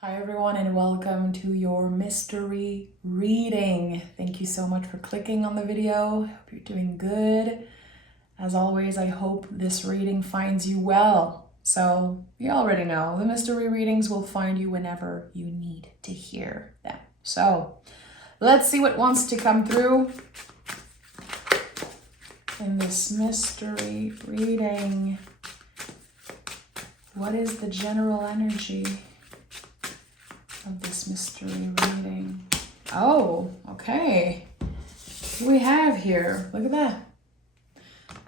Hi everyone and welcome to your mystery reading. Thank you so much for clicking on the video. Hope you're doing good. As always, I hope this reading finds you well. So you already know, the mystery readings will find you whenever you need to hear them. So let's see what wants to come through in this mystery reading. What is the general energy of this mystery reading? Oh, okay. We have here, look at that.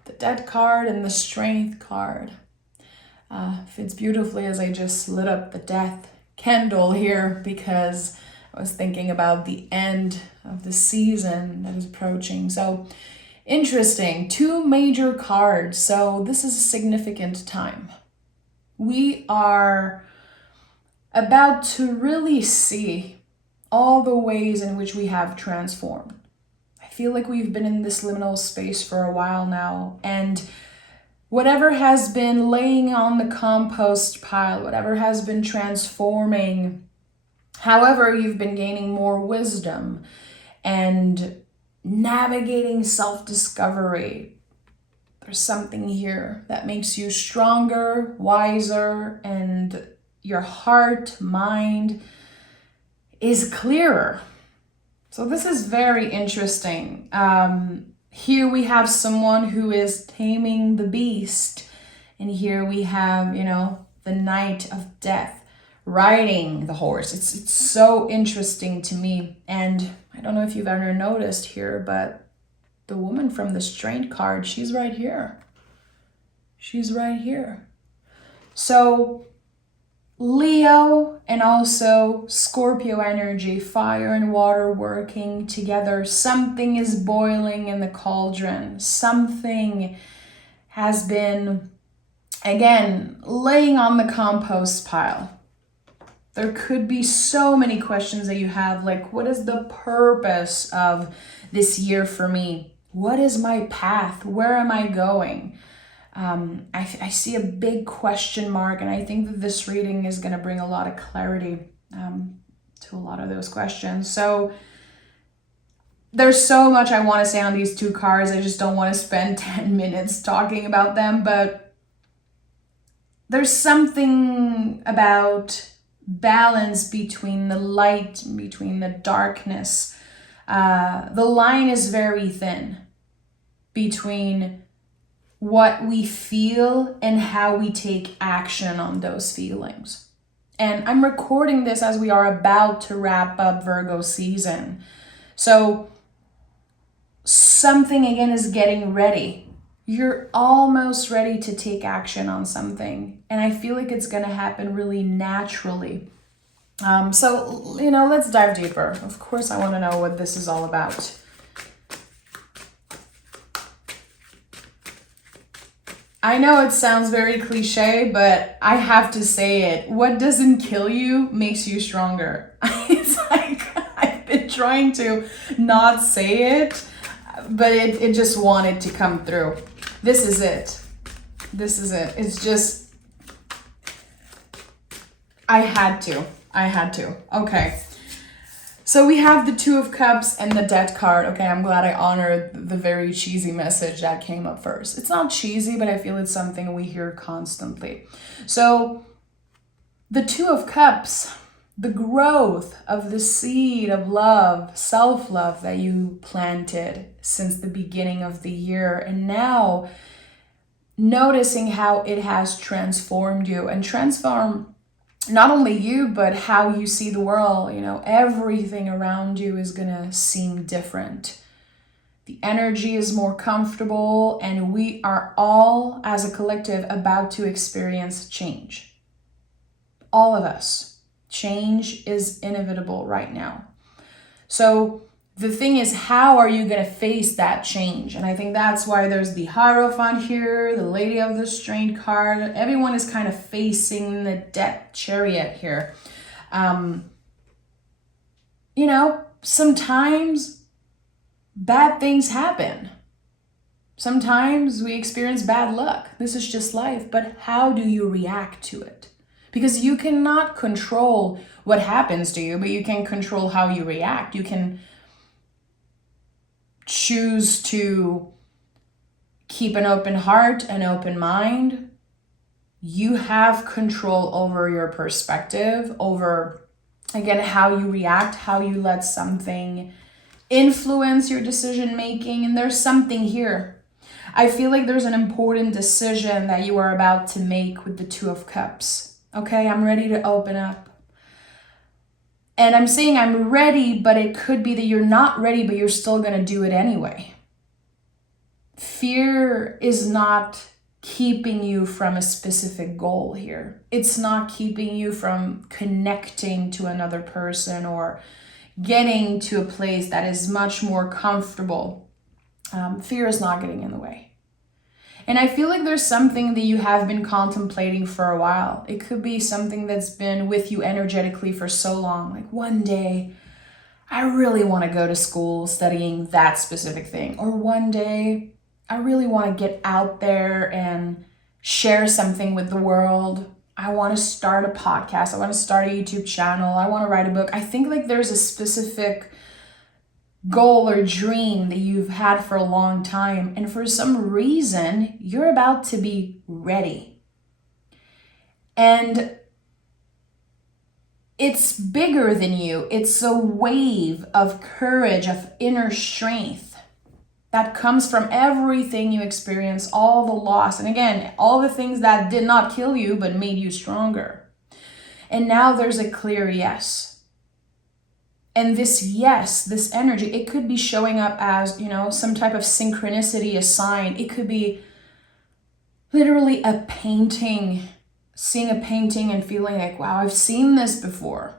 The Death card and the Strength card. Fits beautifully as I just lit up the Death candle here because I was thinking about the end of the season that is approaching. So interesting, two major cards. So this is a significant time. We are about to really see all the ways in which we have transformed. I feel like we've been in this liminal space for a while now, and whatever has been laying on the compost pile, whatever has been transforming, however you've been gaining more wisdom and navigating self-discovery, there's something here that makes you stronger, wiser, and your heart, mind is clearer. So this is very interesting. Here we have someone who is taming the beast. And here we have, the Knight of Death riding the horse. It's so interesting to me. And I don't know if you've ever noticed here, but the woman from the Strength card, she's right here. She's right here. So Leo and also Scorpio energy, fire and water working together. Something is boiling in the cauldron. Something has been, again, laying on the compost pile. There could be so many questions that you have, like, what is the purpose of this year for me? What is my path? Where am I going? I see a big question mark, and I think that this reading is going to bring a lot of clarity to a lot of those questions. So there's so much I want to say on these two cards. I just don't want to spend 10 minutes talking about them, but there's something about balance between the light, between the darkness. The line is very thin between what we feel and how we take action on those feelings. And I'm recording this as we are about to wrap up Virgo season. So something again is getting ready. You're almost ready to take action on something. And I feel like it's going to happen really naturally. So let's dive deeper. Of course, I want to know what this is all about. I know it sounds very cliche, but I have to say it. What doesn't kill you makes you stronger. It's like I've been trying to not say it, but it just wanted to come through. This is it. This is it. It's just, I had to. Okay. So we have the Two of Cups and the Death card. Okay, I'm glad I honored the very cheesy message that came up first. It's not cheesy, but I feel it's something we hear constantly. So the Two of Cups, the growth of the seed of love, self-love that you planted since the beginning of the year, and now noticing how it has transformed you and transformed not only you, but how you see the world. Everything around you is gonna seem different. The energy is more comfortable, and we are all, as a collective, about to experience change. All of us. Change is inevitable right now. So the thing is, how are you going to face that change? And I think that's why there's the Hierophant here, the Lady of the Strength card. Everyone is kind of facing the Death Chariot here. Sometimes bad things happen. Sometimes we experience bad luck. This is just life. But how do you react to it? Because you cannot control what happens to you, but you can control how you react. You can choose to keep an open heart, an open mind. You have control over your perspective, over, again, how you react, how you let something influence your decision making. And there's something here. I feel like there's an important decision that you are about to make with the Two of Cups. Okay, I'm ready to open up. And I'm saying I'm ready, but it could be that you're not ready, but you're still going to do it anyway. Fear is not keeping you from a specific goal here. It's not keeping you from connecting to another person or getting to a place that is much more comfortable. Fear is not getting in the way. And I feel like there's something that you have been contemplating for a while. It could be something that's been with you energetically for so long. Like, one day, I really want to go to school studying that specific thing. Or one day, I really want to get out there and share something with the world. I want to start a podcast. I want to start a YouTube channel. I want to write a book. I think like there's a specific goal or dream that you've had for a long time, and for some reason you're about to be ready. And it's bigger than you. It's a wave of courage, of inner strength that comes from everything you experience, all the loss, and again, all the things that did not kill you but made you stronger. And now there's a clear yes. And this yes, this energy, it could be showing up as, some type of synchronicity, a sign. It could be literally a painting, seeing a painting and feeling like, wow, I've seen this before.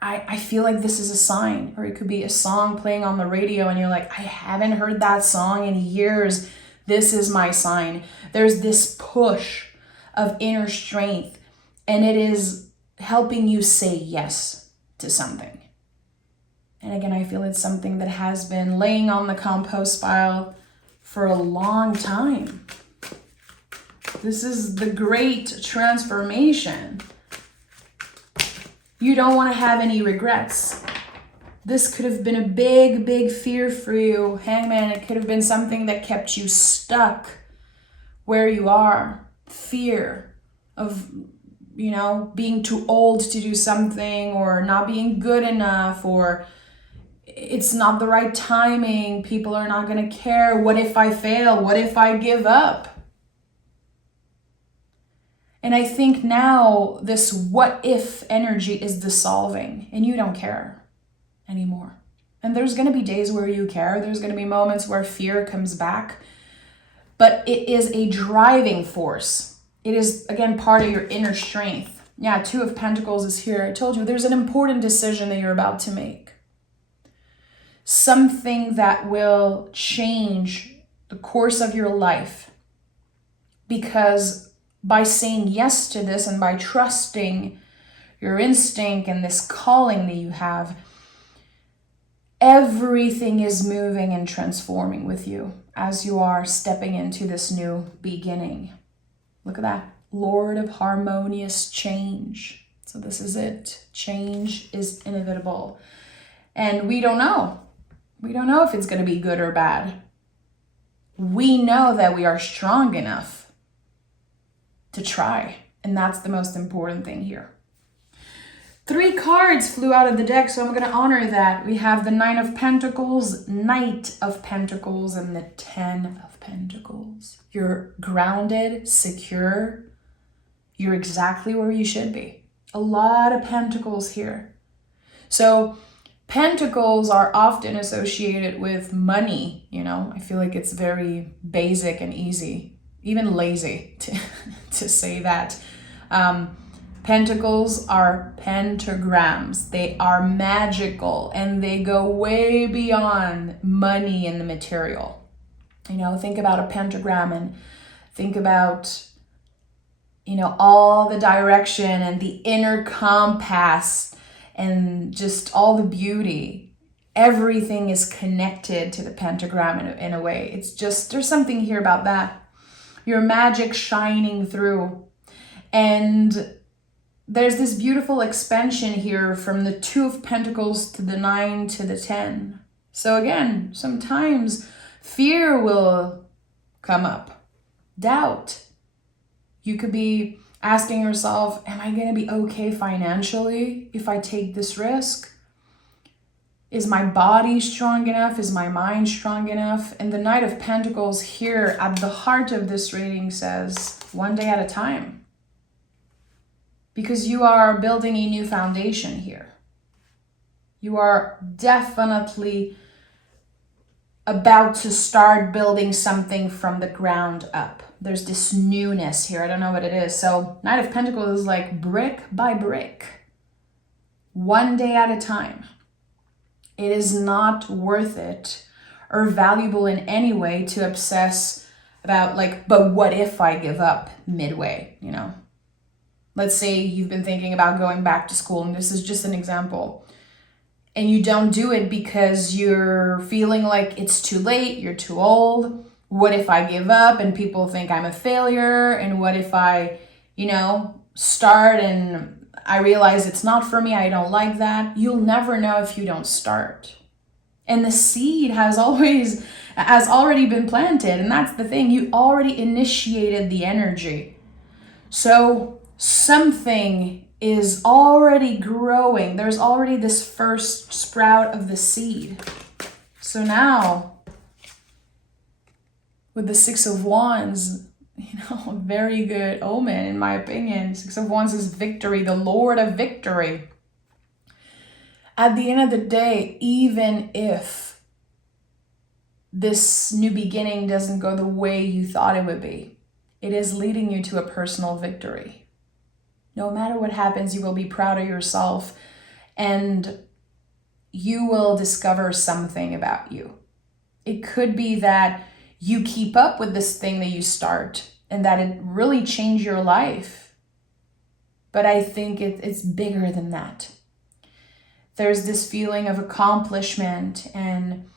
I feel like this is a sign. Or it could be a song playing on the radio and you're like, I haven't heard that song in years. This is my sign. There's this push of inner strength, and it is helping you say yes to something. And again, I feel it's something that has been laying on the compost pile for a long time. This is the great transformation. You don't want to have any regrets. This could have been a big, big fear for you, Hangman. It could have been something that kept you stuck where you are. Fear of, being too old to do something, or not being good enough, or it's not the right timing. People are not going to care. What if I fail? What if I give up? And I think now this what if energy is dissolving and you don't care anymore. And there's going to be days where you care. There's going to be moments where fear comes back. But it is a driving force. It is, again, part of your inner strength. Yeah, Two of Pentacles is here. I told you there's an important decision that you're about to make. Something that will change the course of your life. Because by saying yes to this and by trusting your instinct and this calling that you have, everything is moving and transforming with you as you are stepping into this new beginning. Look at that. Lord of harmonious change. So this is it. Change is inevitable. And we don't know. We don't know if it's going to be good or bad. We know that we are strong enough to try. And that's the most important thing here. 3 cards flew out of the deck, so I'm going to honor that. We have the 9 of Pentacles, Knight of Pentacles, and the 10 of Pentacles. You're grounded, secure. You're exactly where you should be. A lot of Pentacles here. So Pentacles are often associated with money, I feel like it's very basic and easy, even lazy to say that. Pentacles are pentagrams. They are magical and they go way beyond money and the material. Think about a pentagram and think about, all the direction and the inner compass and just all the beauty. Everything is connected to the pentagram in a way. It's just, there's something here about that. Your magic shining through. And there's this beautiful expansion here from the 2 of Pentacles to the 9 to the 10. So again, sometimes fear will come up, doubt. You could be asking yourself, am I going to be okay financially if I take this risk? Is my body strong enough? Is my mind strong enough? And the Knight of Pentacles here at the heart of this reading says, one day at a time. Because you are building a new foundation here. You are definitely about to start building something from the ground up. There's this newness here. I don't know what it is. So Knight of Pentacles is like brick by brick. One day at a time. It is not worth it or valuable in any way to obsess about like, but what if I give up midway, you know? Let's say you've been thinking about going back to school, and this is just an example, and you don't do it because you're feeling like it's too late, you're too old. What if I give up and people think I'm a failure? And what if I, you know, start and I realize it's not for me, I don't like that? You'll never know if you don't start. And the seed has already been planted, and that's the thing, you already initiated the energy. So something is already growing. There's already this first sprout of the seed. So now, with the 6 of Wands, you know, very good omen in my opinion. 6 of Wands is victory, the Lord of victory. At the end of the day, even if this new beginning doesn't go the way you thought it would be, it is leading you to a personal victory. No matter what happens, you will be proud of yourself and you will discover something about you. It could be that you keep up with this thing that you start and that it really changed your life. But I think it's bigger than that. There's this feeling of accomplishment and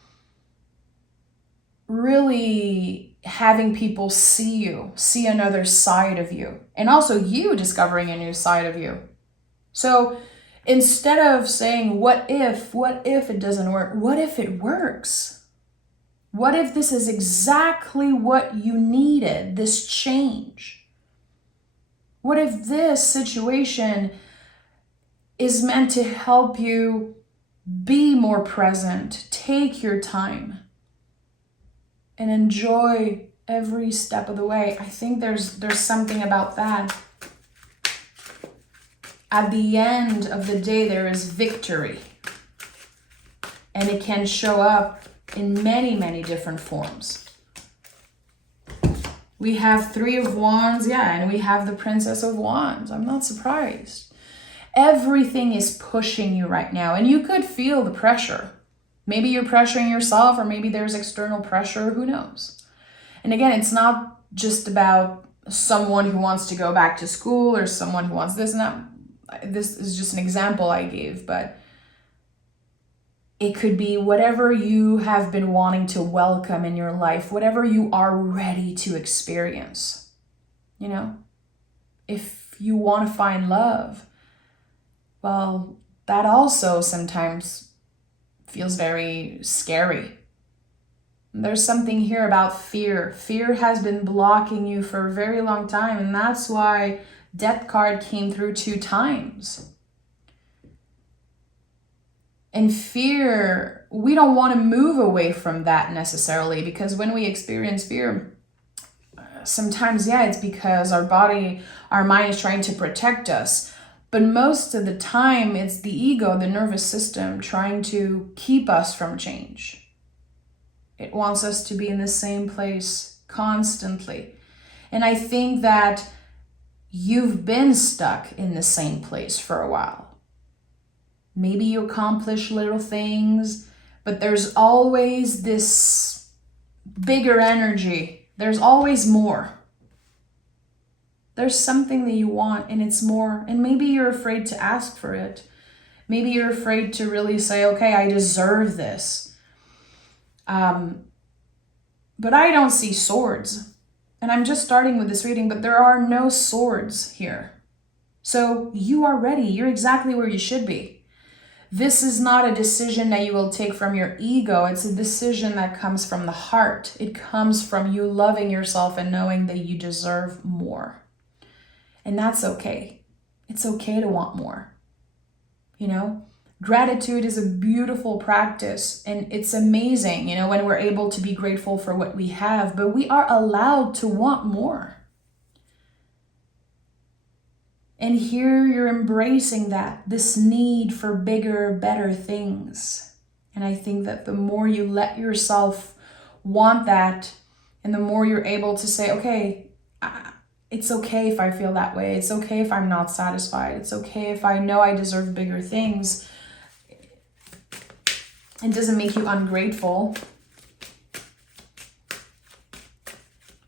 really having people see another side of you, and also you discovering a new side of you. So instead of saying, what if it doesn't work? What if it works? What if this is exactly what you needed, this change? What if this situation is meant to help you be more present, take your time, and enjoy every step of the way? I think there's something about that. At the end of the day, there is victory. And it can show up in many, many different forms. We have 3 of Wands, and we have the Princess of Wands. I'm not surprised. Everything is pushing you right now, and you could feel the pressure. Maybe you're pressuring yourself, or maybe there's external pressure, who knows? And again, it's not just about someone who wants to go back to school or someone who wants this and that. This is just an example I gave, but it could be whatever you have been wanting to welcome in your life, whatever you are ready to experience. You know, if you want to find love, well, that also sometimes feels very scary. There's something here about fear. Fear has been blocking you for a very long time, and that's why Death card came through 2 times. And fear, we don't want to move away from that necessarily, because when we experience fear, sometimes, it's because our body, our mind is trying to protect us. But most of the time, it's the ego, the nervous system, trying to keep us from change. It wants us to be in the same place constantly. And I think that you've been stuck in the same place for a while. Maybe you accomplish little things, but there's always this bigger energy. There's always more. There's something that you want, and it's more, and maybe you're afraid to ask for it. Maybe you're afraid to really say, okay, I deserve this. But I don't see swords. And I'm just starting with this reading, but there are no swords here. So you are ready. You're exactly where you should be. This is not a decision that you will take from your ego. It's a decision that comes from the heart. It comes from you loving yourself and knowing that you deserve more. And that's okay. It's okay to want more. You know, gratitude is a beautiful practice and it's amazing, you know, when we're able to be grateful for what we have, but we are allowed to want more. And here you're embracing this need for bigger, better things. And I think that the more you let yourself want that, and the more you're able to say, okay, it's okay if I feel that way. It's okay if I'm not satisfied. It's okay if I know I deserve bigger things. It doesn't make you ungrateful.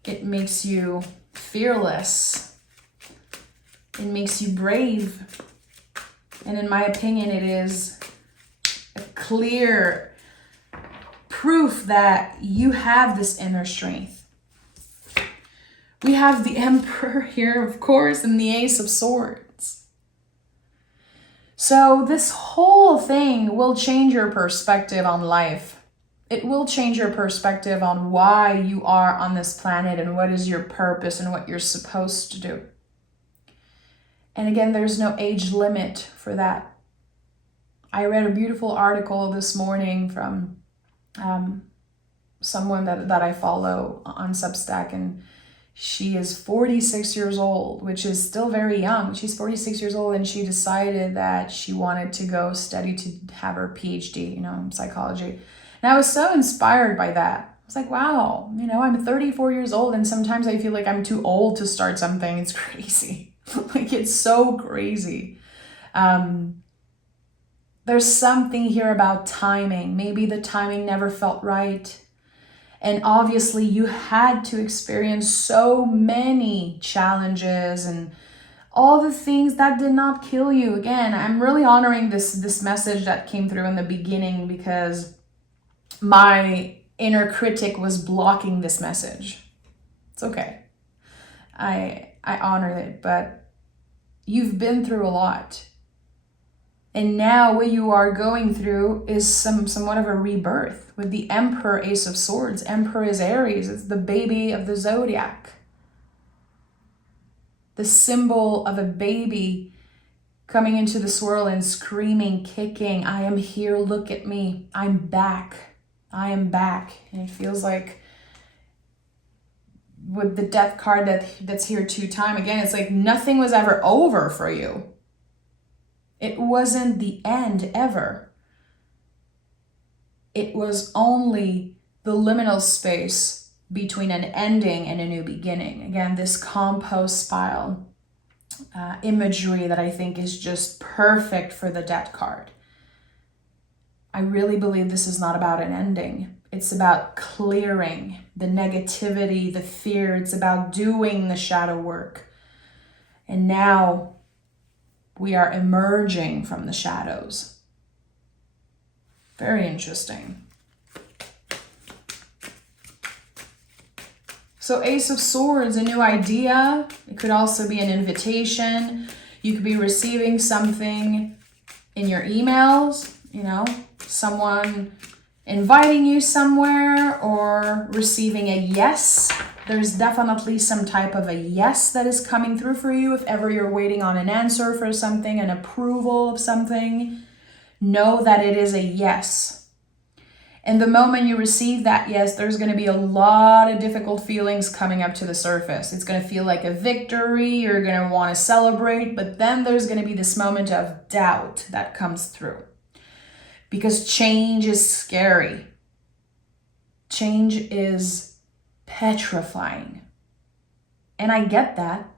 It makes you fearless. It makes you brave. And in my opinion, it is a clear proof that you have this inner strength. We have the Emperor here, of course, and the Ace of Swords. So this whole thing will change your perspective on life. It will change your perspective on why you are on this planet and what is your purpose and what you're supposed to do. And again, there's no age limit for that. I read a beautiful article this morning from someone that I follow on Substack, and she is 46 years old, which is still very young. She's 46 years old, and she decided that she wanted to go study to have her PhD, you know, in psychology. And I was so inspired by that. I was like, wow, you know, I'm 34 years old, and sometimes I feel like I'm too old to start something. It's crazy. Like, it's so crazy. There's something here about timing. Maybe the timing never felt right. And obviously you had to experience so many challenges and all the things that did not kill you. Again, I'm really honoring this message that came through in the beginning because my inner critic was blocking this message. It's okay. I honor it, but you've been through a lot. And now what you are going through is somewhat of a rebirth with the Emperor, Ace of Swords. Emperor is Aries. It's the baby of the zodiac. The symbol of a baby coming into this world and screaming, kicking, I am here, look at me. I'm back. I am back. And it feels like with the death card that's here 2 times, again, it's like nothing was ever over for you. It wasn't the end ever. It was only the liminal space between an ending and a new beginning. Again, this compost spiral imagery that I think is just perfect for the death card. I really believe this is not about an ending. It's about clearing the negativity, the fear. It's about doing the shadow work. And now we are emerging from the shadows. Very interesting. So Ace of Swords, a new idea. It could also be an invitation. You could be receiving something in your emails, you know, someone inviting you somewhere or receiving a yes. There's definitely some type of a yes that is coming through for you. If ever you're waiting on an answer for something, an approval of something, know that it is a yes. And the moment you receive that yes, there's going to be a lot of difficult feelings coming up to the surface. It's going to feel like a victory. You're going to want to celebrate, but then there's going to be this moment of doubt that comes through. Because change is scary. Change is petrifying. And I get that.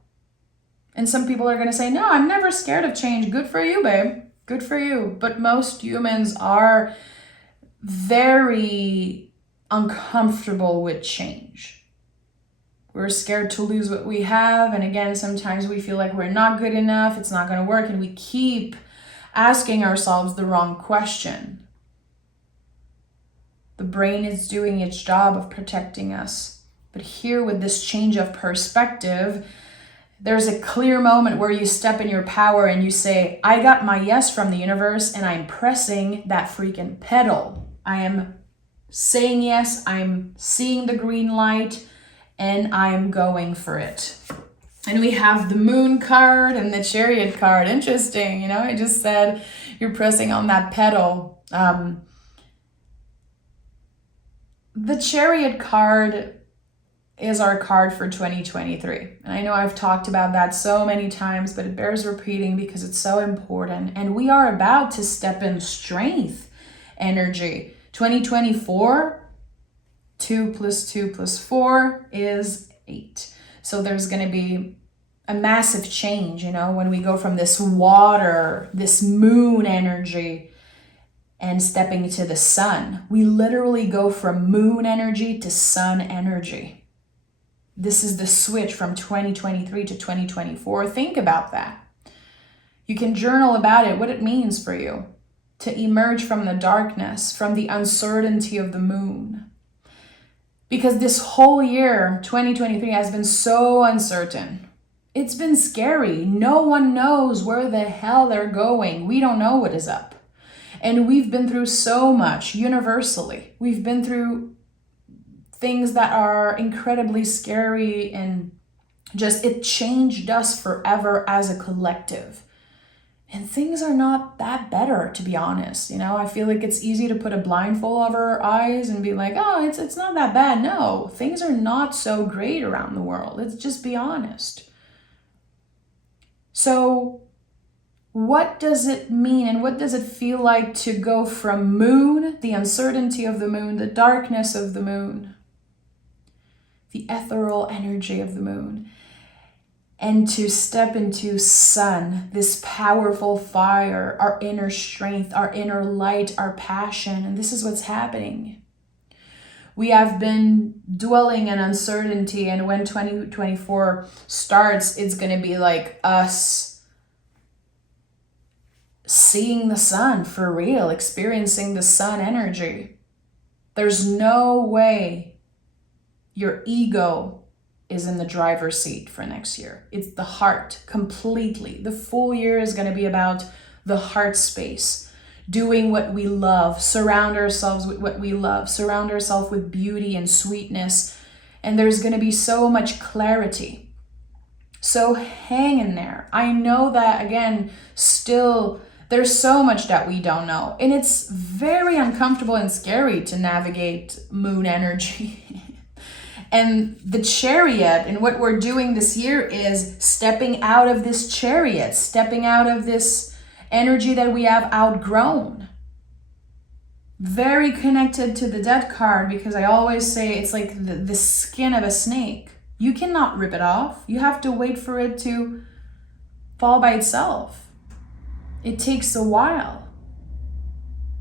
And some people are going to say, no, I'm never scared of change. Good for you, babe. Good for you. But most humans are very uncomfortable with change. We're scared to lose what we have. And again, sometimes we feel like we're not good enough. It's not going to work. And we keep asking ourselves the wrong question. The brain is doing its job of protecting us. But here with this change of perspective, There's a clear moment where you step in your power and you say, I got my yes from the universe and I'm pressing that freaking pedal. I am saying yes, I'm seeing the green light, and I'm going for it. And we have the moon card and the chariot card. Interesting, I just said you're pressing on that pedal. The chariot card is our card for 2023. And I know I've talked about that so many times, but it bears repeating because it's so important. And we are about to step in strength energy. 2024, 2 + 2 + 4 is 8. So there's going to be a massive change, when we go from this water, this moon energy, and stepping to the sun. We literally go from moon energy to sun energy. This is the switch from 2023 to 2024. Think about that. You can journal about it, what it means for you to emerge from the darkness, from the uncertainty of the moon. Because this whole year, 2023, has been so uncertain. It's been scary. No one knows where the hell they're going. We don't know what is up. And we've been through so much universally. We've been through things that are incredibly scary, and just it changed us forever as a collective. And things are not that better, to be honest. I feel like it's easy to put a blindfold over our eyes and be like, oh, it's not that bad. No, things are not so great around the world. Let's just be honest. So what does it mean and what does it feel like to go from moon, the uncertainty of the moon, the darkness of the moon, the ethereal energy of the moon, and to step into sun, this powerful fire, our inner strength, our inner light, our passion? And this is what's happening. We have been dwelling in uncertainty, and when 2024 starts, it's going to be like us seeing the sun for real, experiencing the sun energy. There's no way your ego is in the driver's seat for next year. It's the heart completely. The full year is going to be about the heart space, doing what we love, surround ourselves with what we love, surround ourselves with beauty and sweetness. And there's going to be so much clarity. So hang in there. I know that, again, still there's so much that we don't know. And it's very uncomfortable and scary to navigate moon energy. And the chariot, and what we're doing this year is stepping out of this chariot, stepping out of this energy that we have outgrown. Very connected to the death card, because I always say it's like the skin of a snake. You cannot rip it off. You have to wait for it to fall by itself. It takes a while.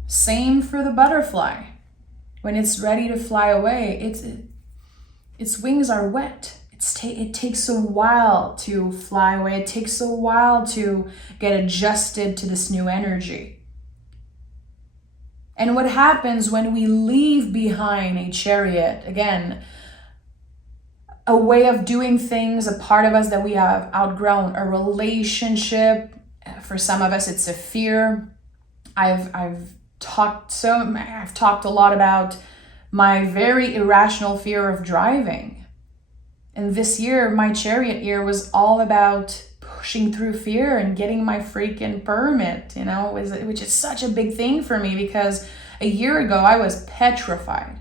Same for the butterfly. When it's ready to fly away, its wings are wet. It takes a while to fly away. It takes a while to get adjusted to this new energy. And what happens when we leave behind a chariot, again, a way of doing things, a part of us that we have outgrown, a relationship. For some of us, it's a fear. I've talked a lot about my very irrational fear of driving. And this year, my chariot year was all about pushing through fear and getting my freaking permit, which is such a big thing for me, because a year ago, I was petrified.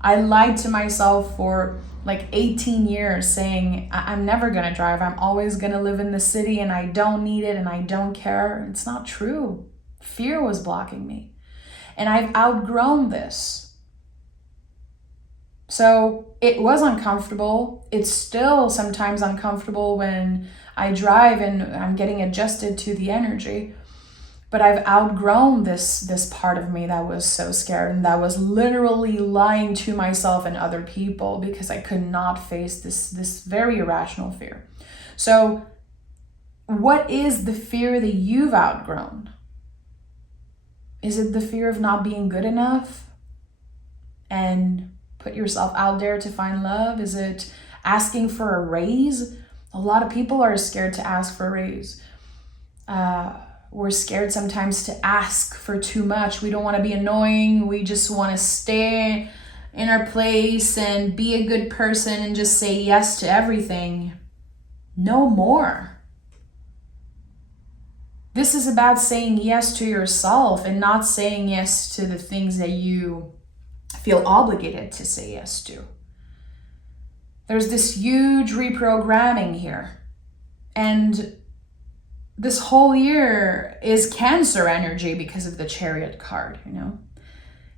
I lied to myself for like 18 years saying, I'm never going to drive. I'm always going to live in the city and I don't need it and I don't care. It's not true. Fear was blocking me. And I've outgrown this. So it was uncomfortable. It's still sometimes uncomfortable when I drive and I'm getting adjusted to the energy. But I've outgrown this part of me that was so scared and that was literally lying to myself and other people because I could not face this very irrational fear. So what is the fear that you've outgrown? Is it the fear of not being good enough and put yourself out there to find love? Is it asking for a raise? A lot of people are scared to ask for a raise. We're scared sometimes to ask for too much. We don't want to be annoying. We just want to stay in our place and be a good person and just say yes to everything. No more. This is about saying yes to yourself and not saying yes to the things that you feel obligated to say yes to. There's this huge reprogramming here. And this whole year is Cancer energy because of the Chariot card, you know.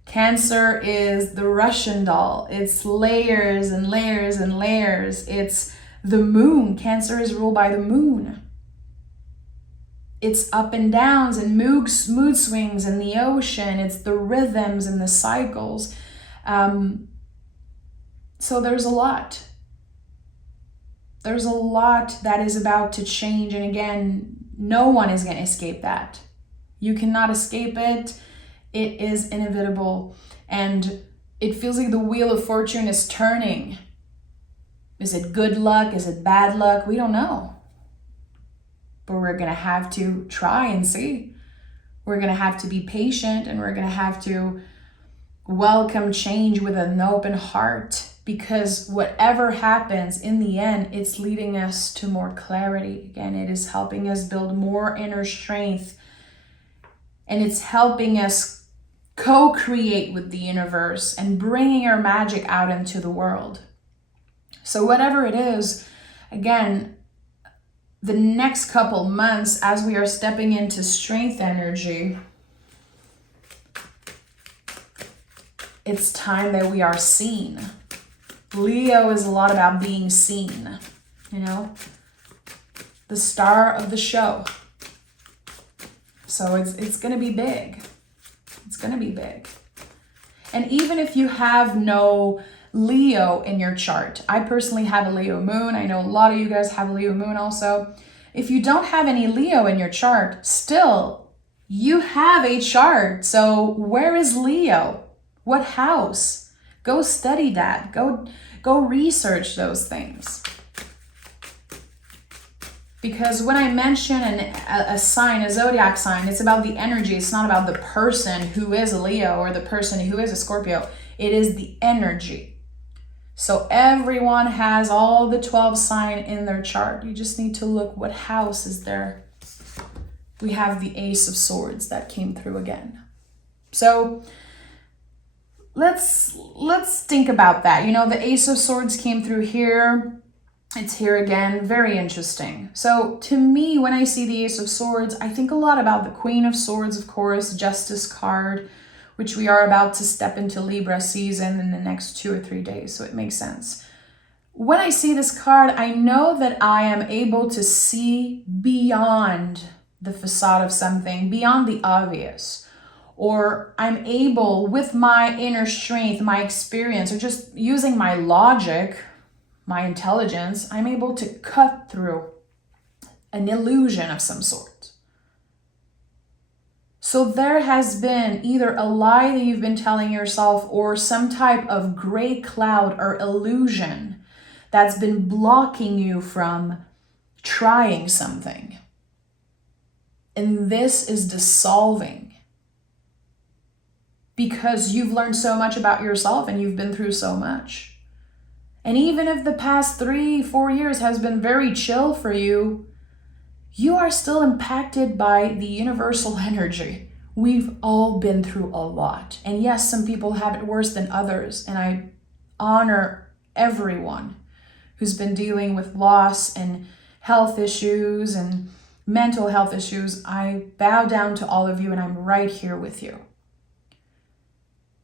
Cancer is the Russian doll. It's layers and layers and layers. It's the moon. Cancer is ruled by the moon. It's up and downs and mood swings in the ocean. It's the rhythms and the cycles. So there's a lot. There's a lot that is about to change. And again, no one is going to escape that. You cannot escape it. It is inevitable. And it feels like the wheel of fortune is turning. Is it good luck? Is it bad luck? We don't know. But we're going to have to try and see. We're going to have to be patient, and we're going to have to welcome change with an open heart, because whatever happens in the end, it's leading us to more clarity. Again, it is helping us build more inner strength, and it's helping us co-create with the universe and bringing our magic out into the world. So whatever it is, again, the next couple months, as we are stepping into strength energy, it's time that we are seen. Leo is a lot about being seen, you know, the star of the show. So it's going to be big. It's going to be big. And even if you have no Leo in your chart, I personally have a Leo moon. I know a lot of you guys have a Leo moon also. If you don't have any Leo in your chart, still, you have a chart. So where is Leo? What house? Go study that. Go research those things. Because when I mention a sign, a zodiac sign, it's about the energy. It's not about the person who is a Leo or the person who is a Scorpio. It is the energy. So everyone has all the 12 sign in their chart. You just need to look what house is there. We have the Ace of Swords that came through again. So let's think about that. You know, the Ace of Swords came through here. It's here again. Very interesting. So to me, when I see the Ace of Swords, I think a lot about the Queen of Swords, of course, Justice card, which we are about to step into Libra season in the next 2 or 3 days. So it makes sense. When I see this card, I know that I am able to see beyond the facade of something, beyond the obvious. Or I'm able, with my inner strength, my experience, or just using my logic, my intelligence, I'm able to cut through an illusion of some sort. So there has been either a lie that you've been telling yourself or some type of gray cloud or illusion that's been blocking you from trying something. And this is dissolving because you've learned so much about yourself and you've been through so much. And even if the past 3-4 years has been very chill for you, you are still impacted by the universal energy. We've all been through a lot. And yes, some people have it worse than others. And I honor everyone who's been dealing with loss and health issues and mental health issues. I bow down to all of you and I'm right here with you.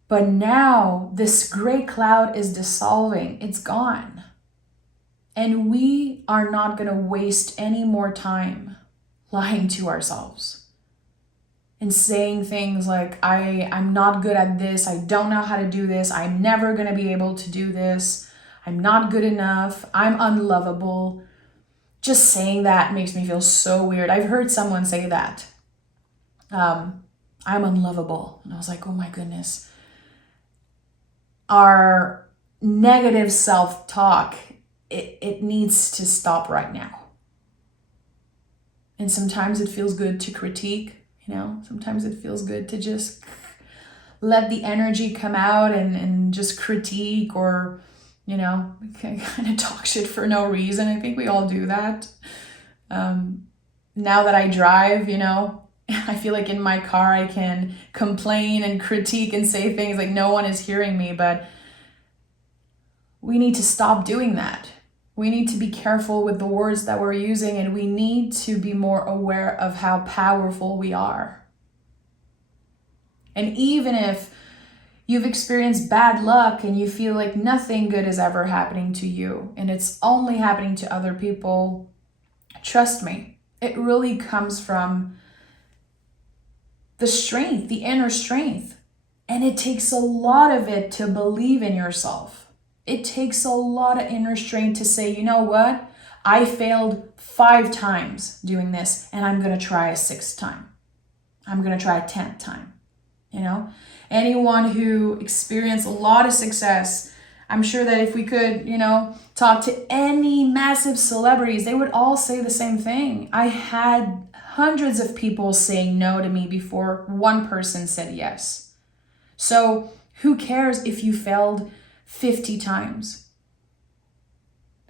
But now this gray cloud is dissolving. It's gone. And we are not going to waste any more time lying to ourselves and saying things like, I'm not good at this. I don't know how to do this. I'm never going to be able to do this. I'm not good enough. I'm unlovable. Just saying that makes me feel so weird. I've heard someone say that. I'm unlovable. And I was like, oh my goodness. Our negative self-talk it needs to stop right now. And sometimes it feels good to critique, you know, sometimes it feels good to just let the energy come out and just critique, or, you know, kind of talk shit for no reason. I think we all do that. Now that I drive, you know, I feel like in my car I can complain and critique and say things like no one is hearing me, but we need to stop doing that. We need to be careful with the words that we're using, and we need to be more aware of how powerful we are. And even if you've experienced bad luck and you feel like nothing good is ever happening to you and it's only happening to other people, trust me, it really comes from the strength, the inner strength. And it takes a lot of it to believe in yourself. It takes a lot of inner strength to say, you know what? I failed 5 times doing this, and I'm going to try a 6th time. I'm going to try a 10th time. You know, anyone who experienced a lot of success, I'm sure that if we could, you know, talk to any massive celebrities, they would all say the same thing. I had hundreds of people saying no to me before one person said yes. So who cares if you failed 50 times?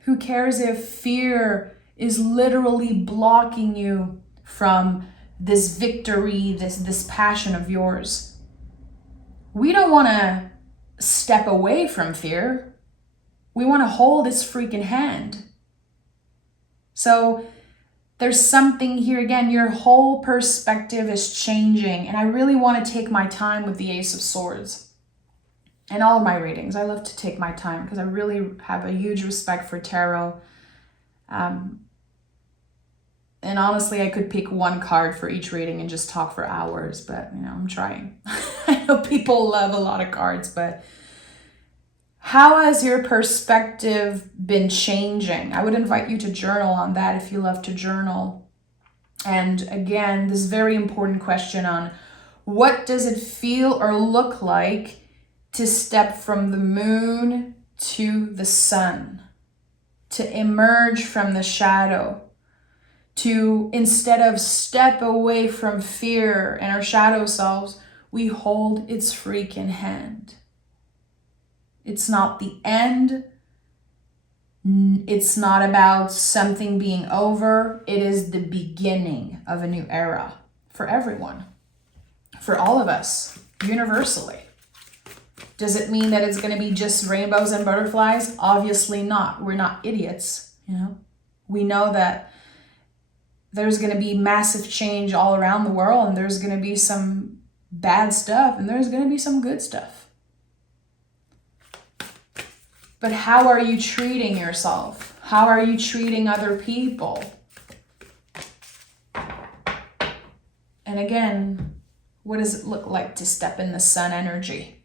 Who cares if fear is literally blocking you from this victory, this passion of yours? We don't want to step away from fear. We want to hold its freaking hand. So there's something here again, your whole perspective is changing. And I really want to take my time with the Ace of Swords. And all of my readings, I love to take my time because I really have a huge respect for tarot. And honestly, I could pick one card for each reading and just talk for hours, but you know, I'm trying. I know people love a lot of cards, but how has your perspective been changing? I would invite you to journal on that if you love to journal. And again, this very important question on what does it feel or look like to step from the moon to the sun, to emerge from the shadow, to instead of step away from fear and our shadow selves, we hold its freaking hand. It's not the end. It's not about something being over. It is the beginning of a new era for everyone, for all of us, universally. Does it mean that it's going to be just rainbows and butterflies? Obviously not. We're not idiots, you know. We know that there's going to be massive change all around the world, and there's going to be some bad stuff, and there's going to be some good stuff. But how are you treating yourself? How are you treating other people? And again, what does it look like to step in the sun energy?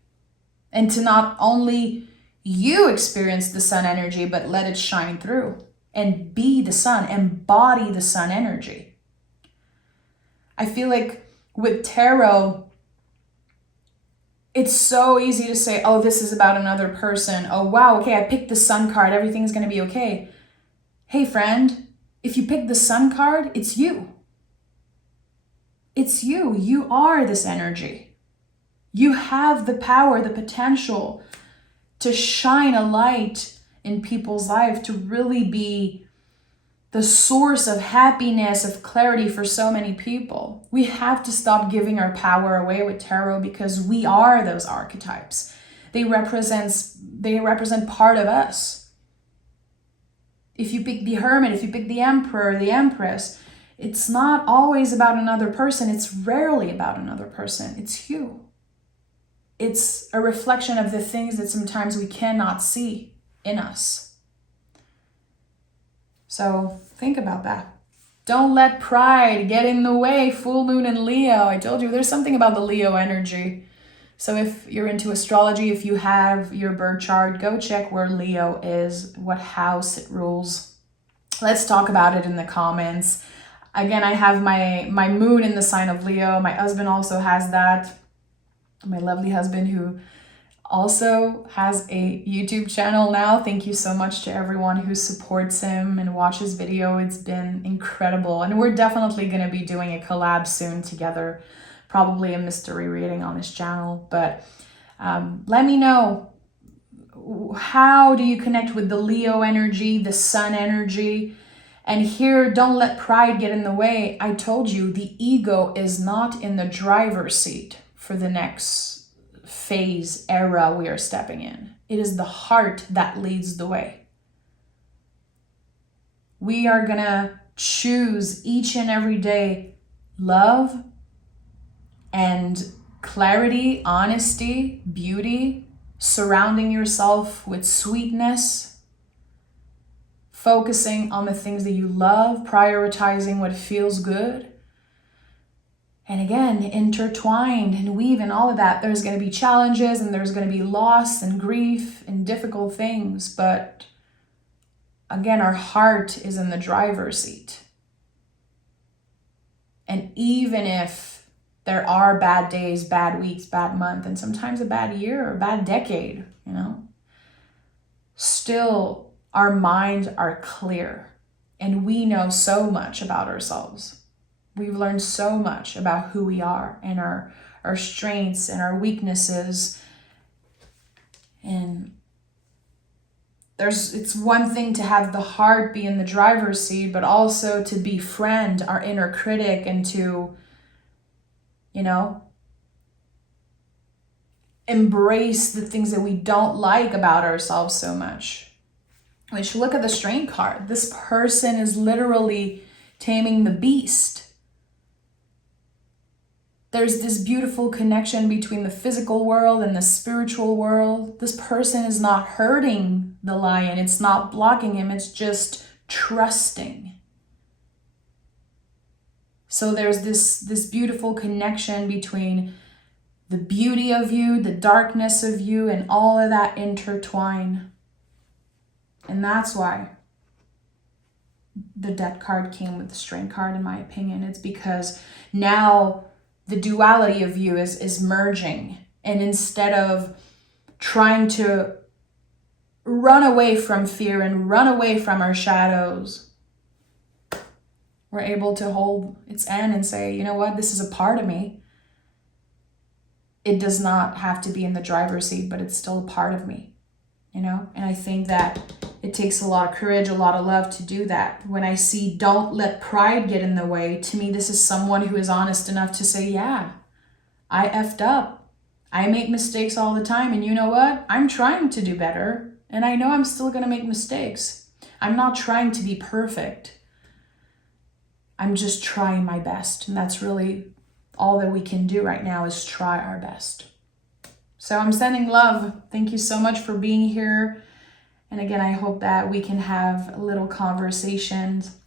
And to not only you experience the sun energy, but let it shine through and be the sun, embody the sun energy. I feel like with tarot, it's so easy to say, oh, this is about another person. Oh, wow, okay, I picked the sun card. Everything's going to be okay. Hey, friend, if you pick the sun card, it's you. It's you. You are this energy. You have the power, the potential to shine a light in people's life, to really be the source of happiness, of clarity for so many people. We have to stop giving our power away with tarot because we are those archetypes. They represent part of us. If you pick the Hermit, if you pick the Emperor, the Empress, it's not always about another person. It's rarely about another person. It's you. It's a reflection of the things that sometimes we cannot see in us. So think about that. Don't let pride get in the way. Full moon in Leo. I told you there's something about the Leo energy. So if you're into astrology, if you have your birth chart, go check where Leo is, what house it rules. Let's talk about it in the comments. Again, I have my moon in the sign of Leo. My husband also has that. My lovely husband, who also has a YouTube channel now. Thank you so much to everyone who supports him and watches video. It's been incredible. And we're definitely going to be doing a collab soon together, probably a mystery reading on his channel. But let me know, how do you connect with the Leo energy, the sun energy? And here, don't let pride get in the way. I told you, the ego is not in the driver's seat for the next phase, era we are stepping in. It is the heart that leads the way. We are gonna choose each and every day love and clarity, honesty, beauty, surrounding yourself with sweetness, focusing on the things that you love, prioritizing what feels good. And again, intertwined and weave and all of that. There's going to be challenges and there's going to be loss and grief and difficult things. But again, our heart is in the driver's seat. And even if there are bad days, bad weeks, bad month, and sometimes a bad year or a bad decade, still our minds are clear and we know so much about ourselves. We've learned so much about who we are and our strengths and our weaknesses. And it's one thing to have the heart be in the driver's seat, but also to befriend our inner critic and to, embrace the things that we don't like about ourselves so much. Which, look at the Strength card. This person is literally taming the beast. There's this beautiful connection between the physical world and the spiritual world. This person is not hurting the lion. It's not blocking him. It's just trusting. So there's this beautiful connection between the beauty of you, the darkness of you, and all of that intertwine. And that's why the Death card came with the Strength card, in my opinion. It's because now the duality of you is merging. And instead of trying to run away from fear and run away from our shadows, we're able to hold its end and say, you know what, this is a part of me. It does not have to be in the driver's seat, but it's still a part of me. And I think that it takes a lot of courage, a lot of love to do that. When I see don't let pride get in the way, to me, this is someone who is honest enough to say, yeah, I effed up. I make mistakes all the time. And you know what? I'm trying to do better. And I know I'm still going to make mistakes. I'm not trying to be perfect. I'm just trying my best. And that's really all that we can do right now, is try our best. So I'm sending love. Thank you so much for being here. And again, I hope that we can have a little conversations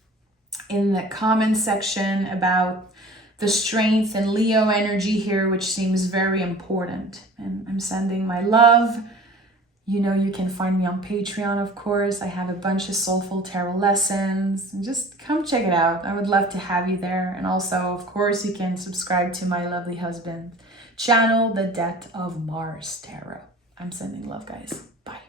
in the comments section about the strength and Leo energy here, which seems very important. And I'm sending my love. You can find me on Patreon, of course. I have a bunch of soulful tarot lessons. And just come check it out. I would love to have you there. And also, of course, you can subscribe to my lovely husband channel, The Death of Mars Tarot. I'm sending love, guys. Bye.